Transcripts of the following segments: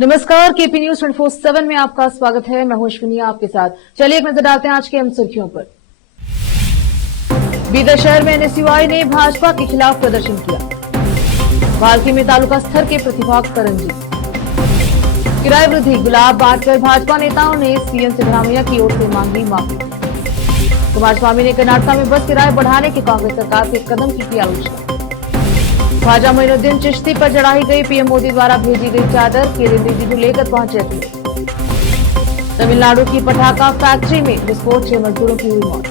नमस्कार, KP news 24/7 में आपका स्वागत है। मैं हूं अश्विनी आपके साथ। चलिए एक नजर डालते हैं आज के अहम सुर्खियों पर। बीदर शहर में एनएसयूआई ने भाजपा के खिलाफ प्रदर्शन किया। भालकी में तालुका स्तर के प्रतिभाग तरंजीत। किराए वृद्धि गुलाब बांटकर भाजपा नेताओं ने सीएम सिद्धरामैया की ओर से मांगी माफी। कुमारस्वामी ने कर्नाटक में बस किराए बढ़ाने के कांग्रेस सरकार के कदम की आलोचना। ख्वाजा मोइनुद्दीन चिश्ती पर चढ़ाई गई पीएम मोदी द्वारा भेजी गई चादर, केरल दीदी को लेकर पहुंचे अखिलेश। तमिलनाडु की पटाखा फैक्ट्री में विस्फोट, 6 मजदूरों की हुई मौत।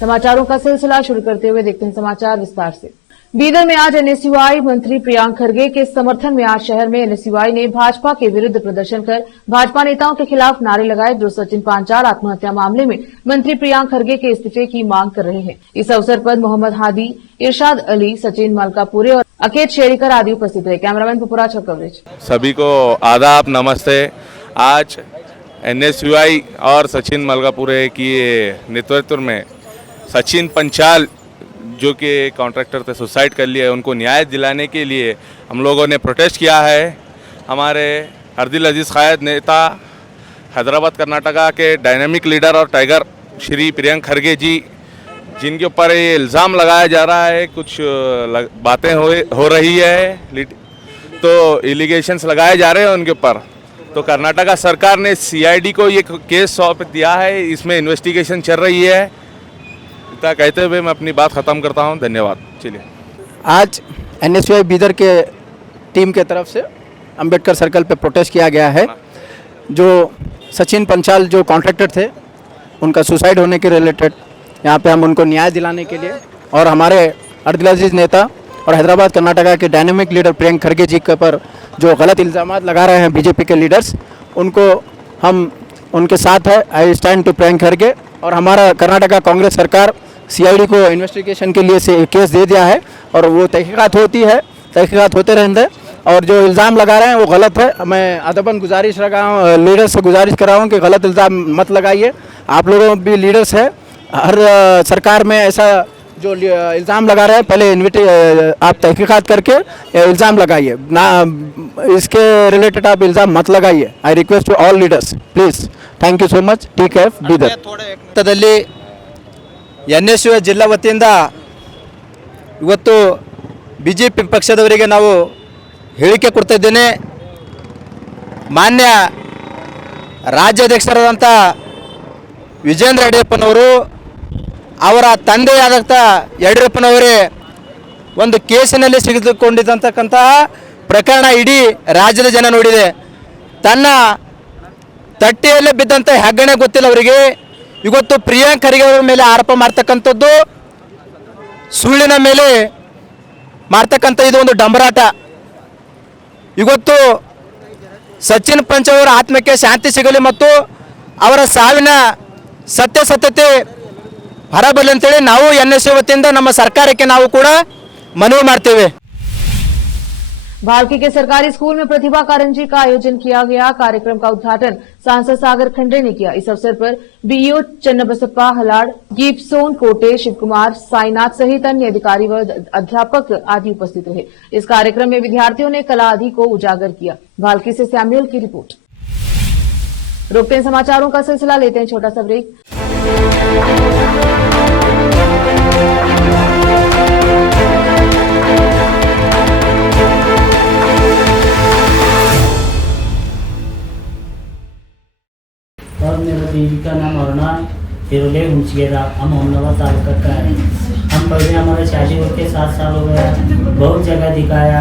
समाचारों का सिलसिला शुरू करते हुए देखते हैं समाचार विस्तार से। बीदर में आज एनएसयूआई मंत्री प्रियांक खरगे के समर्थन में आज शहर में एनएसयूआई ने भाजपा के विरुद्ध प्रदर्शन कर भाजपा नेताओं के खिलाफ नारे लगाए। जो सचिन पांचाल आत्महत्या मामले में मंत्री प्रियांक खरगे के इस्तीफे की मांग कर रहे हैं। इस अवसर पर मोहम्मद हादी, इरशाद अली, सचिन मलकापुरे और अकेत शेरिकर आदि उपस्थित रहे। कैमरामैन पुपराज का कवरेज। सभी को आदाब, नमस्ते। आज एनएसयूआई और सचिन मलकापुरे की नेतृत्व में सचिन पंचाल जो कि कॉन्ट्रैक्टर थे, सुसाइड कर लिया, उनको न्याय दिलाने के लिए हम लोगों ने प्रोटेस्ट किया है। हमारे हरदिल अजीज़ क़ायद नेता, हैदराबाद कर्नाटका के डायनामिक लीडर और टाइगर श्री प्रियंक खरगे जी, जिनके ऊपर ये इल्ज़ाम लगाया जा रहा है, कुछ बातें हो रही है, तो एलिगेशंस लगाए जा रहे हैं उनके ऊपर। तो कर्नाटका सरकार ने सीआईडी को ये केस सौंप दिया है, इसमें इन्वेस्टिगेशन चल रही है। इतना कहते हुए मैं अपनी बात ख़त्म करता हूं। धन्यवाद। चलिए, आज एनएसयूआई बीदर के टीम के तरफ से अंबेडकर सर्कल पे प्रोटेस्ट किया गया है। जो सचिन पंचाल जो कॉन्ट्रैक्टर थे, उनका सुसाइड होने के रिलेटेड यहाँ पे हम उनको न्याय दिलाने के लिए, और हमारे हरदिल अजीज़ नेता और हैदराबाद कर्नाटका के डायनेमिक लीडर प्रियंक खरगे जी के पर जो गलत इल्ज़ाम लगा रहे हैं बीजेपी के लीडर्स, उनको हम उनके साथ है। I stand to Priyank Kharge. और हमारा कर्नाटका कांग्रेस सरकार सीआईडी को इन्वेस्टिगेशन के लिए से केस दे दिया है और वो तहकीकात होती है, तहकीकात होते रहेंगे। और जो इल्ज़ाम लगा रहे हैं वो गलत है। मैं अदबन गुजारिश लगा हूँ, लीडर्स से गुजारिश कर रहा हूँ कि गलत इल्ज़ाम मत लगाइए। आप लोगों भी लीडर्स है, हर सरकार में ऐसा जो इल्ज़ाम लगा रहे हैं, पहले आप तहकीकात करके इल्ज़ाम लगाइए ना, इसके रिलेटेड आप इल्ज़ाम मत लगाइए। I request to all leaders, please. Thank you so much. TKF Bidar. ಹಂತದಲ್ಲಿ NSU ಜಿಲ್ಲಾ ವತಿಯಿಂದ ಇವತ್ತು BJP ಪಕ್ಷದವರಿಗೆ ನಾವು ಹೇಳಿಕೆ ಕೊಡ್ತಾ ಇದ್ದೇನೆ. ಮಾನ್ಯ ರಾಜ್ಯಾಧ್ಯಕ್ಷರಾದಂಥ ವಿಜೇಂದ್ರ ಯಡಿಯೂರಪ್ಪನವರು, ಅವರ ತಂದೆಯಾದಂಥ ಯಡಿಯೂರಪ್ಪನವರೇ ಒಂದು ಕೇಸಿನಲ್ಲಿ ಸಿಗಿದುಕೊಂಡಿದ್ದಂತಕ್ಕಂತಹ ಪ್ರಕರಣ ಇಡೀ ರಾಜ್ಯದ ಜನ ನೋಡಿದೆ. ತನ್ನ ತಟ್ಟೆಯಲ್ಲೇ ಬಿದ್ದಂಥ ಹೆಗ್ಗಣೆ ಗೊತ್ತಿಲ್ಲ ಅವರಿಗೆ. ಇವತ್ತು ಪ್ರಿಯಾಂಕ್ ಖರ್ಗೆ ಅವರ ಮೇಲೆ ಆರೋಪ ಮಾಡ್ತಕ್ಕಂಥದ್ದು, ಸುಳ್ಳಿನ ಮೇಲೆ ಮಾಡ್ತಕ್ಕಂಥ ಇದು ಒಂದು ಡಂಬರಾಟ. ಇವತ್ತು ಸಚಿನ್ ಪಂಚ್ ಅವರ ಆತ್ಮಕ್ಕೆ ಶಾಂತಿ ಸಿಗಲಿ ಮತ್ತು ಅವರ ಸಾವಿನ ಸತ್ಯತೆ ಹೊರಬರಲಿ ಅಂತೇಳಿ ನಾವು NSU ವತಿಯಿಂದ ನಮ್ಮ ಸರ್ಕಾರಕ್ಕೆ ನಾವು ಕೂಡ ಮನವಿ ಮಾಡ್ತೇವೆ. भालकी के सरकारी स्कूल में प्रतिभा कारंजी का आयोजन किया गया। कार्यक्रम का उद्घाटन सांसद सागर खंडे ने किया। इस अवसर पर बीईओ चन्नबसप्पा हलाड़, गीपसोन कोटे, शिव कुमार, साईनाथ सहित अन्य अधिकारी व अध्यापक आदि उपस्थित रहे। इस कार्यक्रम में विद्यार्थियों ने कला आदि को उजागर किया। भालकी से सैमुअल की रिपोर्ट। रोकते हैं समाचारों का सिलसिला, लेते हैं छोटा सा ब्रेक। और मेरा दीदी का नाम अरुणा हिरोले हुंचगेरा। हम अहमदाबाद तालुका का है। हम पहले हमारा शादी होकर 7 साल हो गया, बहुत जगह दिखाया।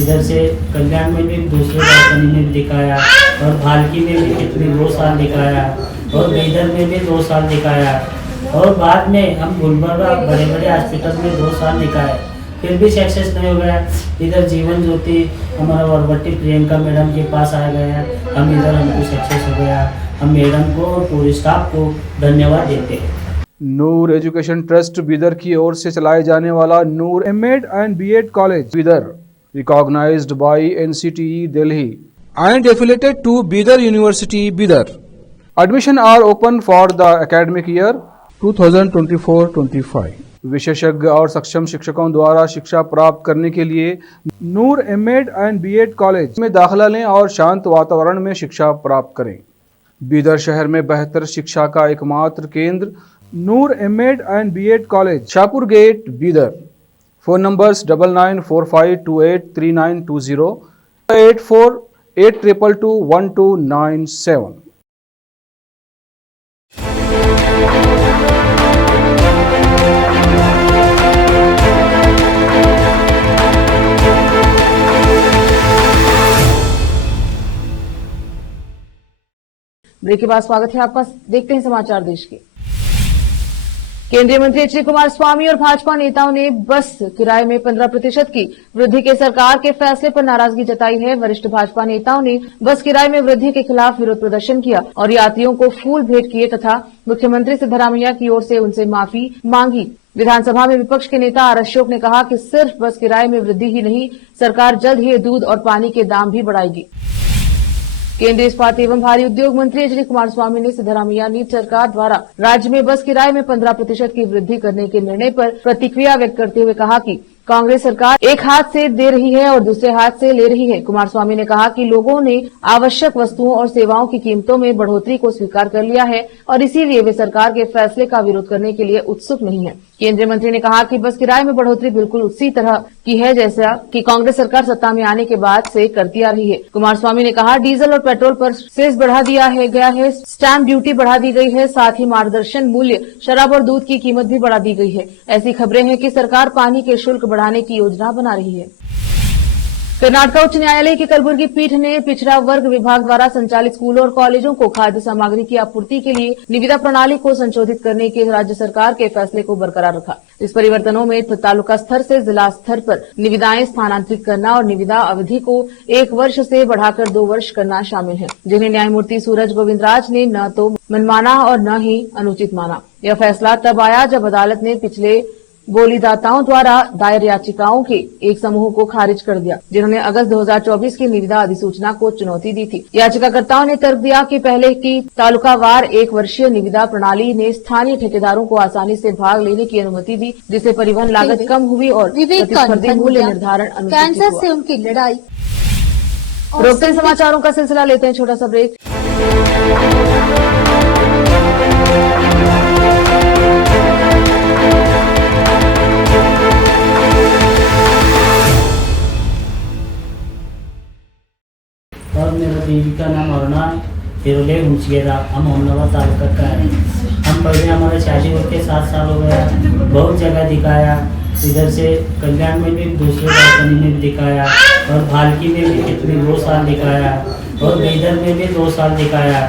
इधर से कल्याण में भी दूसरे कंपनी में भी दिखाया, और भालकी में भी कितने 2 साल दिखाया, और बीदर में भी 2 साल दिखाया, और बाद में हम गुलबर्गा बड़े बड़े हॉस्पिटल में 2 साल दिखाए, फिर भी सक्सेस नहीं हो गया। इधर जीवन ज्योति हमारा वरवट्टी प्रियंका मैडम के पास आ गया, हम इधर हमको सक्सेस हो गया। हम मैडम को और पूरे स्टाफ को धन्यवाद देते हैं। नूर एजुकेशन ट्रस्ट बीदर की ओर से चलाए जाने वाला Noor MEd and BEd college Bidar, recognised by NCTE Delhi and affiliated to Bidar university Bidar, Admission are open for the academic year 2024-25. विशेषज्ञ और सक्षम शिक्षकों द्वारा शिक्षा प्राप्त करने के लिए नूर एमएड एंड बीएड कॉलेज में दाखिला लें और शांत वातावरण में शिक्षा प्राप्त करें। बीदर शहर में बेहतर शिक्षा का एकमात्र केंद्र Noor MEd and BEd college, Shahpur gate, Bidar. Phone numbers 9945283920, 8482221297। Break के बाद स्वागत है आपका। देखते हैं समाचार देश के। केंद्रीय मंत्री एच डी कुमारस्वामी और भाजपा नेताओं ने बस किराए में 15% की वृद्धि के सरकार के फैसले पर नाराजगी जताई है। वरिष्ठ भाजपा नेताओं ने बस किराए में वृद्धि के खिलाफ विरोध प्रदर्शन किया और यात्रियों को फूल भेंट किए तथा मुख्यमंत्री सिद्धरामैया की ओर से उनसे माफी मांगी। विधानसभा में विपक्ष के नेता आर अशोक ने कहा कि सिर्फ बस किराए में वृद्धि ही नहीं, सरकार जल्द ही दूध और पानी के दाम भी बढ़ाएगी। केंद्रीय इस्पात एवं भारी उद्योग मंत्री एच डी कुमारस्वामी ने सिद्धरामैया नीति सरकार द्वारा राज्य में बस किराए में 15% की वृद्धि करने के निर्णय पर प्रतिक्रिया व्यक्त करते हुए कहा कि कांग्रेस सरकार एक हाथ से दे रही है और दूसरे हाथ से ले रही है। कुमारस्वामी ने कहा कि लोगों ने आवश्यक वस्तुओं और सेवाओं की कीमतों में बढ़ोतरी को स्वीकार कर लिया है और इसीलिए वे सरकार के फैसले का विरोध करने के लिए उत्सुक नहीं है। केंद्रीय मंत्री ने कहा कि बस किराए में बढ़ोतरी बिल्कुल उसी तरह की है जैसा कि कांग्रेस सरकार सत्ता में आने के बाद से करती आ रही है। कुमारस्वामी ने कहा डीजल और पेट्रोल पर सेस बढ़ा दिया गया है, स्टैंप ड्यूटी बढ़ा दी गई है, साथ ही मार्गदर्शन मूल्य शराब और दूध की कीमत भी बढ़ा दी गई है। ऐसी खबरें हैं कि सरकार पानी के शुल्क बढ़ाने की योजना बना रही है। कर्नाटक उच्च न्यायालय की कलबुर्गी पीठ ने पिछड़ा वर्ग विभाग द्वारा संचालित स्कूलों और कॉलेजों को खाद्य सामग्री की आपूर्ति के लिए निविदा प्रणाली को संशोधित करने के राज्य सरकार के फैसले को बरकरार रखा। इस परिवर्तनों में तालुका स्तर से जिला स्तर पर निविदाएं स्थानांतरित करना और निविदा अवधि को 1 वर्ष से बढ़ाकर 2 वर्ष करना शामिल है, जिन्हें न्यायमूर्ति सूरज गोविंदराज ने न तो मनमाना और न ही अनुचित माना। यह फैसला तब आया जब अदालत ने पिछले बोलीदाताओं द्वारा दायर याचिकाओं के एक समूह को खारिज कर दिया, जिन्होंने अगस्त 2024 की निविदा अधिसूचना को चुनौती दी थी। याचिकाकर्ताओं ने तर्क दिया कि पहले की तालुकावार 1 वर्षीय निविदा प्रणाली ने स्थानीय ठेकेदारों को आसानी से भाग लेने की अनुमति दी, जिससे परिवहन लागत कम हुई और प्रतिस्पर्धी मूल्य निर्धारण अनुचित हुआ। से उनकी लड़ाई। रोकते समाचारों का सिलसिला लेते हैं छोटा सा ब्रेक। और मेरा देवी का नाम अरुणा हिरोले हुंचगेरा, हम अहमदाबाद तालुका का है। हम पहले हमारा शादी होकर 7 साल हो गया, बहुत जगह दिखाया, इधर से कल्याण में भी दूसरे कंपनी में भी दिखाया और भालकी में भी कितने 2 साल दिखाया और बीदर में भी 2 साल दिखाया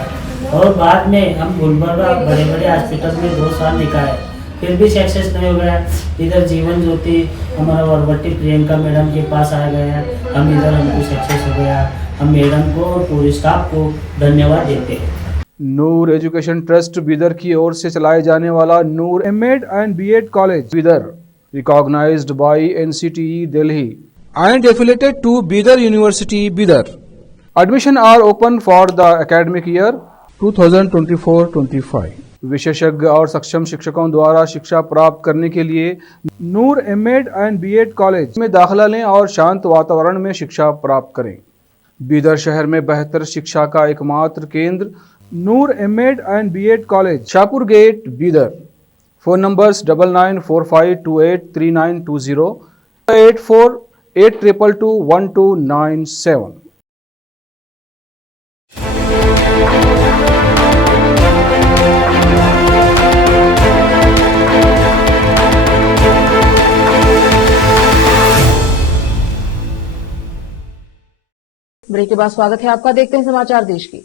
और बाद में हम गुलबर्गा बड़े बड़े हॉस्पिटल में 2 साल दिखाए, फिर भी सक्सेस नहीं हो गया। इधर जीवन ज्योति हमारा वरवटी प्रियंका मैडम के पास आ गया, हम इधर हमको सक्सेस हो गया। हम मैडम को और पूरे स्टाफ को धन्यवाद देते हैं। नूर एजुकेशन ट्रस्ट बीदर की ओर से चलाए जाने वाला Noor MEd and BEd college Bidar, recognized by NCTE Delhi and affiliated to Bidar University Bidar. Admission are open for the academic year 2024-25. विशेषज्ञ और सक्षम शिक्षकों द्वारा शिक्षा प्राप्त करने के लिए नूर एमएड एंड बीएड कॉलेज में दाखिला लें और शांत वातावरण में शिक्षा प्राप्त करें। बीदर शहर में बेहतर शिक्षा का एकमात्र केंद्र Noor MEd and BEd college, Shahpur gate, Bidar. Phone numbers 9945283920, 8482221297। Break के बाद स्वागत है आपका। देखते हैं समाचार देश के।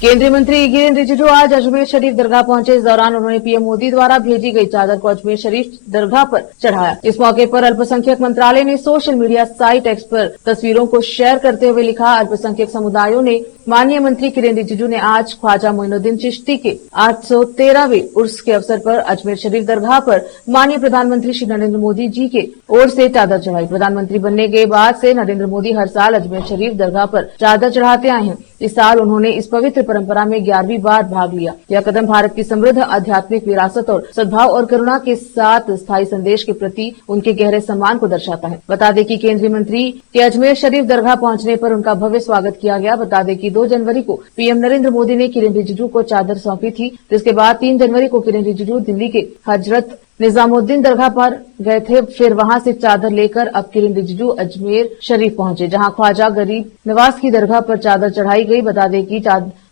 केंद्रीय मंत्री किरेन रिजिजू आज अजमेर शरीफ दरगाह पहुंचे। इस दौरान उन्होंने पीएम मोदी द्वारा भेजी गई चादर को अजमेर शरीफ दरगाह पर चढ़ाया। इस मौके पर अल्पसंख्यक मंत्रालय ने सोशल मीडिया साइट एक्स पर तस्वीरों को शेयर करते हुए लिखा, अल्पसंख्यक समुदायों ने माननीय मंत्री किरेन रिजिजू ने आज ख्वाजा मोइनुद्दीन चिश्ती के 813वें उर्स के अवसर पर अजमेर शरीफ दरगाह पर माननीय प्रधानमंत्री श्री नरेंद्र मोदी जी के ओर से चादर चढ़ाई। प्रधानमंत्री बनने के बाद से नरेंद्र मोदी हर साल अजमेर शरीफ दरगाह पर चादर चढ़ाते आए हैं। इस साल उन्होंने इस पवित्र परंपरा में 11वीं बार भाग लिया। यह कदम भारत की समृद्ध आध्यात्मिक विरासत और सद्भाव और करुणा के साथ स्थायी संदेश के प्रति उनके गहरे सम्मान को दर्शाता है। बता दें कि केंद्रीय मंत्री के अजमेर शरीफ दरगाह पहुंचने पर उनका भव्य स्वागत किया गया। बता दें कि 2 जनवरी को पीएम नरेंद्र मोदी ने किरेन रिजिजू को चादर सौंपी थी, जिसके बाद 3 जनवरी को किरेन रिजिजू दिल्ली के हजरत निजामुद्दीन दरगाह पर गए थे। फिर वहां से चादर लेकर अब किरेन रिजिजू अजमेर शरीफ पहुंचे, जहां ख्वाजा गरीब नवाज की दरगाह पर चादर चढ़ाई गई। बता दें कि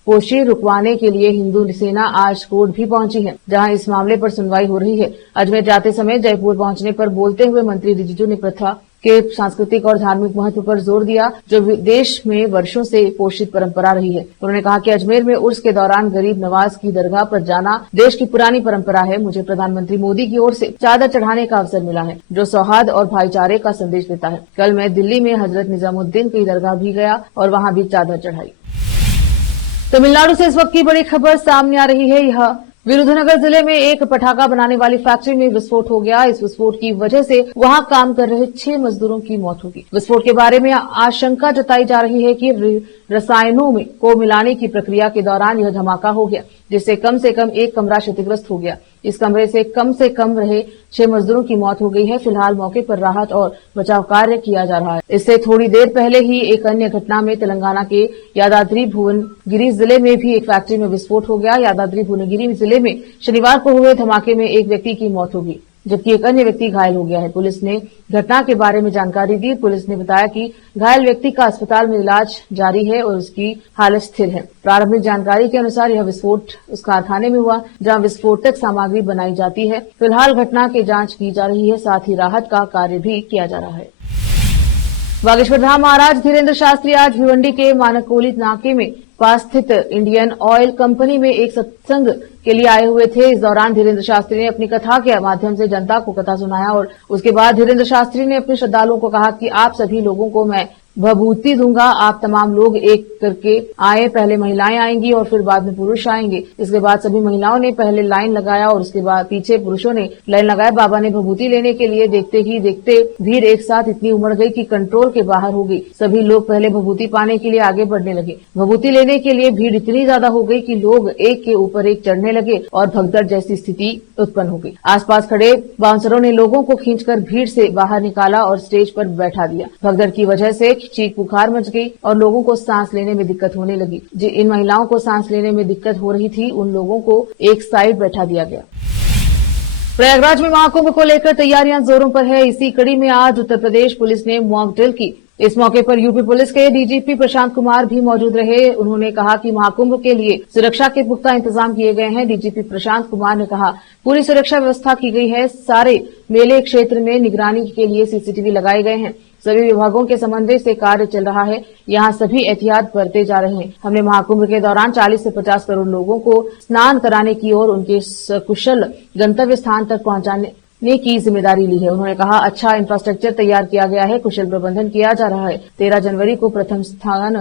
पोशी रुकवाने के लिए हिंदू सेना आज कोर्ट भी पहुंची है, जहां इस मामले पर सुनवाई हो रही है। अजमेर जाते समय जयपुर पहुंचने पर बोलते हुए मंत्री रिजिजू ने प्रथा के सांस्कृतिक और धार्मिक महत्व पर जोर दिया, जो देश में वर्षों से पोषित परंपरा रही है। उन्होंने कहा कि अजमेर में उर्स के दौरान गरीब नवाज की दरगाह पर जाना देश की पुरानी परंपरा है। मुझे प्रधानमंत्री मोदी की ओर से चादर चढ़ाने का अवसर मिला है, जो सौहार्द और भाईचारे का संदेश देता है। कल मैं दिल्ली में हजरत निजामुद्दीन की दरगाह भी गया और वहां भी चादर चढ़ाई। तमिलनाडु से इस वक्त की बड़ी खबर सामने आ रही है। यह विरुधुनगर जिले में एक पटाखा बनाने वाली फैक्ट्री में विस्फोट हो गया। इस विस्फोट की वजह से वहां काम कर रहे 6 मजदूरों की मौत होगी। विस्फोट के बारे में आशंका जताई जा रही है कि रसायनों को मिलाने की प्रक्रिया के दौरान यह धमाका हो गया, जिससे कम से कम एक कमरा क्षतिग्रस्त हो गया। इस कमरे से कम रहे 6 मजदूरों की मौत हो गई है। फिलहाल मौके पर राहत और बचाव कार्य किया जा रहा है। इससे थोड़ी देर पहले ही एक अन्य घटना में तेलंगाना के यादाद्री भुवनगिरी जिले में भी एक फैक्ट्री में विस्फोट हो गया। यादाद्री भुवनगिरी जिले में शनिवार को हुए धमाके में एक व्यक्ति की मौत हो गई, जबकि एक अन्य व्यक्ति घायल हो गया है। पुलिस ने घटना के बारे में जानकारी दी। पुलिस ने बताया कि घायल व्यक्ति का अस्पताल में इलाज जारी है और उसकी हालत स्थिर है। प्रारंभिक जानकारी के अनुसार यह विस्फोट उस कारखाने में हुआ जहां विस्फोटक सामग्री बनाई जाती है। फिलहाल घटना की जांच की जा रही है, साथ ही राहत का कार्य भी किया जा रहा है। बागेश्वर धाम महाराज धीरेन्द्र शास्त्री आज भिवंडी के मानकोली नाके में पास स्थित इंडियन ऑयल कंपनी में एक सत्संग के लिए आए हुए थे। इस दौरान धीरेन्द्र शास्त्री ने अपनी कथा के माध्यम से जनता को कथा सुनाया और उसके बाद धीरेन्द्र शास्त्री ने अपने श्रद्धालुओं को कहा कि आप सभी लोगों को मैं भभूति दूंगा। आप तमाम लोग एक करके आए, पहले महिलाएं आएंगी और फिर बाद में पुरुष आएंगे। इसके बाद सभी महिलाओं ने पहले लाइन लगाया और उसके बाद पीछे पुरुषों ने लाइन लगाया। बाबा ने भभूति लेने के लिए देखते ही देखते भीड़ एक साथ इतनी उमड़ गई कि कंट्रोल के बाहर हो गई। सभी लोग पहले भभूति पाने के लिए आगे बढ़ने लगे। भभूति लेने के लिए भीड़ इतनी ज्यादा हो गई कि लोग एक के ऊपर एक चढ़ने लगे और भगदड़ जैसी स्थिति उत्पन्न हो गई। आसपास खड़े बाउंसरों ने लोगों को खींचकर भीड़ से बाहर निकाला और स्टेज पर बैठा दिया। भगदड़ की वजह से चीख पुकार मच गई और लोगों को सांस लेने में दिक्कत होने लगी। इन महिलाओं को सांस लेने में दिक्कत हो रही थी, उन लोगों को एक साइड बैठा दिया गया। प्रयागराज में महाकुंभ को लेकर तैयारियां जोरों पर है। इसी कड़ी में आज उत्तर प्रदेश पुलिस ने मॉक ड्रिल की। इस मौके पर यूपी पुलिस के डीजीपी प्रशांत कुमार भी मौजूद रहे। उन्होंने कहा कि महाकुंभ के लिए सुरक्षा के पुख्ता इंतजाम किए गए हैं। डीजीपी प्रशांत कुमार ने कहा, पूरी सुरक्षा व्यवस्था की गई है। सारे मेले क्षेत्र में निगरानी के लिए सीसीटीवी लगाए गए हैं। सभी विभागों के समन्वय से कार्य चल रहा है। यहाँ सभी एहतियात बरते जा रहे हैं। हमने महाकुंभ के दौरान 40 से 50 करोड़ लोगों को स्नान कराने की और उनके सकुशल गंतव्य स्थान तक पहुंचाने की जिम्मेदारी ली है। उन्होंने कहा, अच्छा इंफ्रास्ट्रक्चर तैयार किया गया है, कुशल प्रबंधन किया जा रहा है। 13 जनवरी को प्रथम स्नान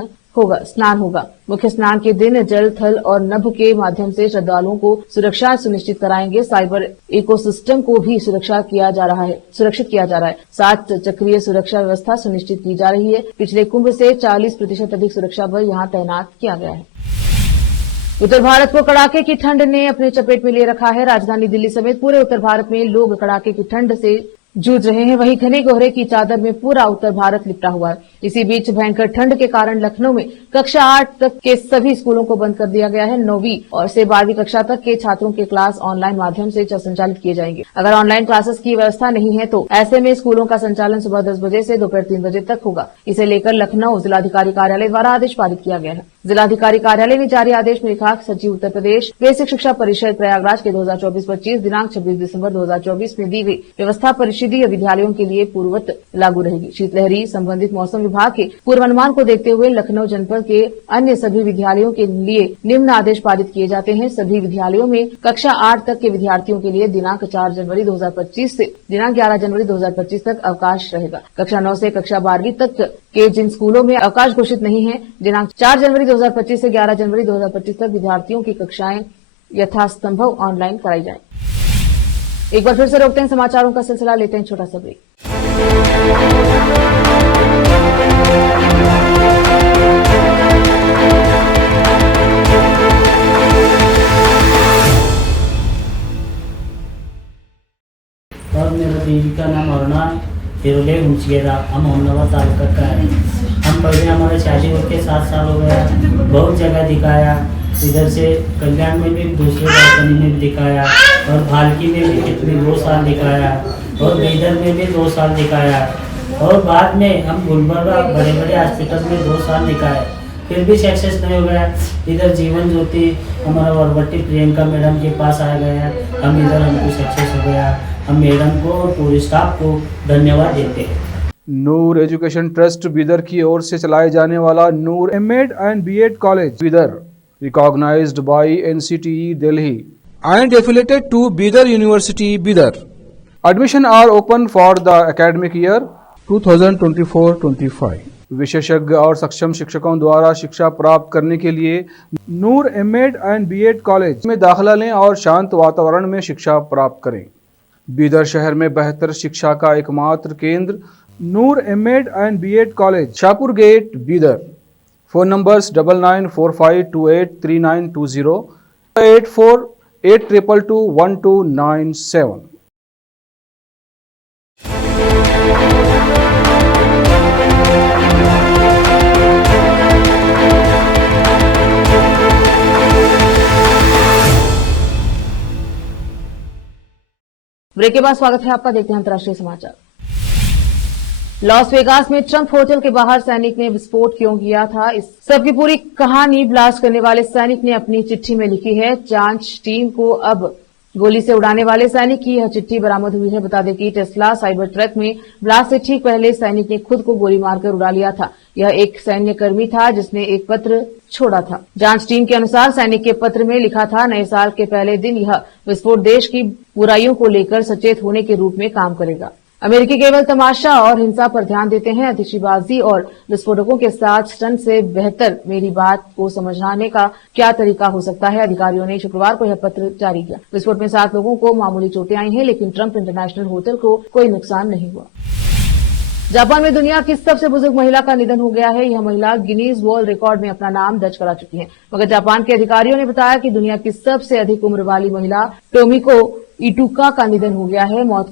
होगा। मुख्य स्नान के दिन जल, थल और नभ के माध्यम से श्रद्धालुओं को सुरक्षा सुनिश्चित कराएंगे। साइबर इकोसिस्टम को भी सुरक्षित किया जा रहा है। 7 चक्रीय सुरक्षा व्यवस्था सुनिश्चित की जा रही है। पिछले कुंभ से 40% अधिक सुरक्षा बल यहाँ तैनात किया गया है। उत्तर भारत को कड़ाके की ठंड ने अपने चपेट में ले रखा है। राजधानी दिल्ली समेत पूरे उत्तर भारत में लोग कड़ाके की ठंड से जूझ रहे हैं। वहीं घने कोहरे की चादर में पूरा उत्तर भारत लिपटा हुआ है। इसी बीच भयंकर ठंड के कारण लखनऊ में कक्षा 8 तक के सभी स्कूलों को बंद कर दिया गया है। 9वीं और से 12वीं कक्षा तक के छात्रों के क्लास ऑनलाइन माध्यम से संचालित किए जाएंगे। अगर ऑनलाइन क्लासेस की व्यवस्था नहीं है तो ऐसे में स्कूलों का संचालन सुबह 10 बजे से दोपहर 3 बजे तक होगा। इसे लेकर लखनऊ जिलाधिकारी कार्यालय द्वारा आदेश पारित किया गया है। जिलाधिकारी कार्यालय ने जारी आदेश में लिखा, सचिव उत्तर प्रदेश बेसिक शिक्षा परिषद प्रयागराज के 2024-25 दिनांक 26 दिसंबर 2024 में दी गई व्यवस्था परिषदीय विद्यालयों के लिए पूर्ववत लागू रहेगी। शीतलहरी संबंधित मौसम विभाग के पूर्वानुमान को देखते हुए लखनऊ जनपद के अन्य सभी विद्यालयों के लिए निम्न आदेश पारित किए जाते हैं। सभी विद्यालयों में कक्षा 8 तक के विद्यार्थियों के लिए दिनांक 4 जनवरी 2025 से दिनांक 11 जनवरी 2025 तक अवकाश रहेगा। कक्षा 9 से कक्षा 12वीं तक के जिन स्कूलों में अवकाश घोषित नहीं है, दिनांक 4 जनवरी 2025 से 11 जनवरी 2025 तक विद्यार्थियों की कक्षाएं यथासंभव ऑनलाइन कराई जाए। एक बार फिर से रोकते हैं समाचारों का सिलसिला, लेते हैं छोटा सा ब्रेक। हिरोले हुंचगेरा हम होमनाबाद तालुका का है। हम पहले हमारा शादी होकर 7 साल हो गया, बहुत जगह दिखाया, इधर से कल्याण में भी दूसरे कंपनी में भी दिखाया और भालकी में भी कितने 2 साल दिखाया और बीदर में भी 2 साल दिखाया और बाद में हम गुलबर्गा बड़े बड़े हॉस्पिटल में 2 साल दिखाए, फिर भी सक्सेस नहीं हो गया। इधर जीवन ज्योति हमारा वरवट्टी प्रियंका मैडम के पास आ गया, हम इधर हमको सक्सेस हो गया। हम मैडम को और पूरे स्टाफ को धन्यवाद देते हैं। नूर एजुकेशन ट्रस्ट बीदर की ओर से चलाए जाने वाला Noor MEd and BEd college Bidar, recognized by NCTE Delhi and affiliated to Bidar University Bidar. Admission are open for the academic year 2024-25. विशेषज्ञ और सक्षम शिक्षकों द्वारा शिक्षा प्राप्त करने के लिए नूर एमएड एंड बीएड कॉलेज में दाखिला लें और शांत वातावरण में शिक्षा प्राप्त करें। बीदर शहर में बेहतर शिक्षा का एकमात्र केंद्र Noor MEd and BEd college, Shahpur gate, Bidar. Phone numbers 9945283920, 8482221297। Break के बाद स्वागत है आपका। देखते हैं अंतर्राष्ट्रीय समाचार। लॉस वेगास में ट्रंप होटल के बाहर सैनिक ने विस्फोट क्यों किया था, इस सब की पूरी कहानी ब्लास्ट करने वाले सैनिक ने अपनी चिट्ठी में लिखी है। जांच टीम को अब गोली से उड़ाने वाले सैनिक की यह चिट्ठी बरामद हुई है। बता दें कि टेस्ला साइबर ट्रक में ब्लास्ट से ठीक पहले सैनिक ने खुद को गोली मारकर उड़ा लिया था। यह एक सैन्य कर्मी था जिसने एक पत्र छोड़ा था। जांच टीम के अनुसार सैनिक के पत्र में लिखा था, नए साल के पहले दिन यह विस्फोट देश की बुराइयों को लेकर सचेत होने के रूप में काम करेगा। अमेरिकी केवल तमाशा और हिंसा पर ध्यान देते हैं, आतिशबाजी और विस्फोटकों के साथ स्टंट से बेहतर मेरी बात को समझाने का क्या तरीका हो सकता है। अधिकारियों ने शुक्रवार को यह पत्र जारी किया। विस्फोट में 7 लोगों को मामूली चोटें आई हैं, लेकिन ट्रंप इंटरनेशनल होटल को कोई नुकसान नहीं हुआ। जापान में दुनिया की सबसे बुजुर्ग महिला का निधन हो गया है। यह महिला गिनीज वर्ल्ड रिकॉर्ड में अपना नाम दर्ज करा चुकी है, मगर जापान के अधिकारियों ने बताया कि दुनिया की सबसे अधिक उम्र वाली महिला टोमिको इटुका का निधन हो गया है। मौत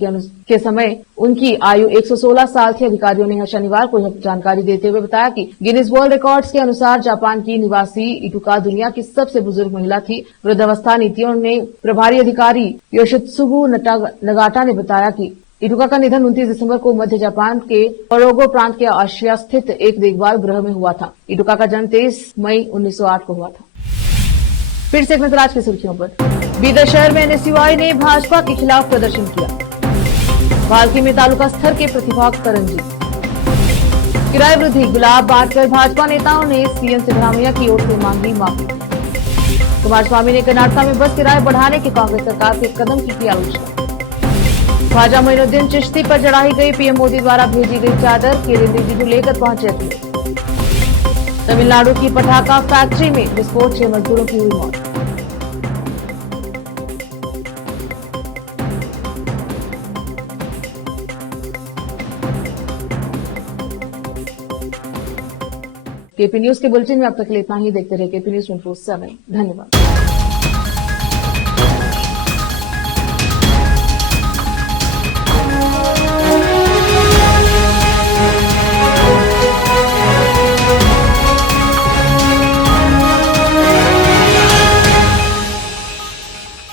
के समय उनकी आयु 116 साल थी। अधिकारियों ने शनिवार को यह जानकारी देते हुए बताया कि गिनीज वर्ल्ड रिकॉर्ड्स के अनुसार जापान की निवासी इटुका दुनिया की सबसे बुजुर्ग महिला थी। वृद्धावस्था नीतियों ने प्रभारी अधिकारी योशित्सुगु नगाटा ने बताया कि इटुका का निधन 29 दिसंबर को मध्य जापान के ओरोगो प्रांत के आशिया स्थित एक देखभाल गृह में हुआ था। इटुका का जन्म 23 मई 1908 को हुआ था। फिर से एक नजर आज की सुर्खियों पर। बीदर शहर में एनएसयूआई ने भाजपा के खिलाफ प्रदर्शन किया। भालकी में तालुका स्तर के प्रतिभाग करंजी। किराए वृद्धि गुलाब बांटकर भाजपा नेताओं ने सीएम सिद्धरामैया की ओर से मांगी माफी। कुमारस्वामी ने कर्नाटक में बस किराए बढ़ाने के कांग्रेस सरकार के कदम की आलोचना। ख्वाजा मोइनुद्दीन चिश्ती पर चढ़ाई गई पीएम मोदी द्वारा भेजी गई चादर, किरेन रिजिजू लेकर पहुंचे थे। तमिलनाडु की पटाखा फैक्ट्री में विस्फोट, 6 मजदूरों की हुई मौत। केपी न्यूज के बुलेटिन में अब तक के लिए इतना ही। देखते रहिए केपी न्यूज 24/7। धन्यवाद।